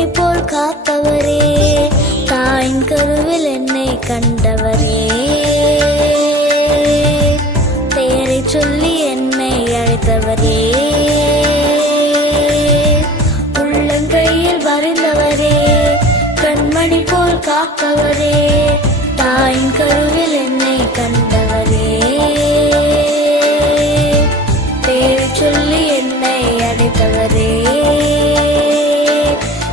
கண்மணி போல் காத்தவரே, தாயின் கருவில் என்னை கண்டவரே, பெயரை சொல்லி என்னை அழைத்தவரே, உள்ளங்கையில் வரைந்தவரே, கண்மணி போல் காத்தவரே, தாயின் கருவில் என்னை கண்டவரே, பெயரை சொல்லி என்னை அழைத்தவரே.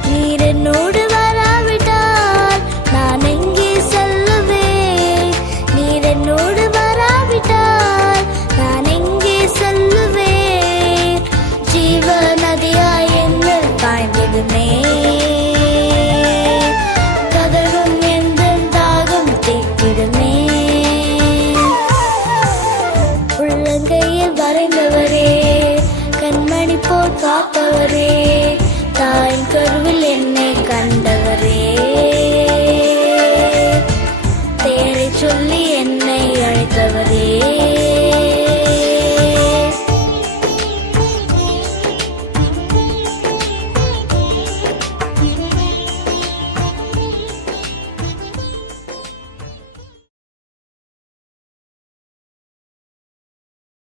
நீர் என்னோடு வராவிட்டால் நான் எங்கே செல்லுவேன்? நீர் என்னோடு வராவிட்டால் நான் எங்கே செல்லுவேன்? ஜீவ நதியாய் என்னில் பாய்ந்திடுமே, கதறும் எந்த தாகம் தீர்த்திடுமே. உள்ளங்கையில் வரைந்தவரே, கண்மணி போல் காத்தவரே,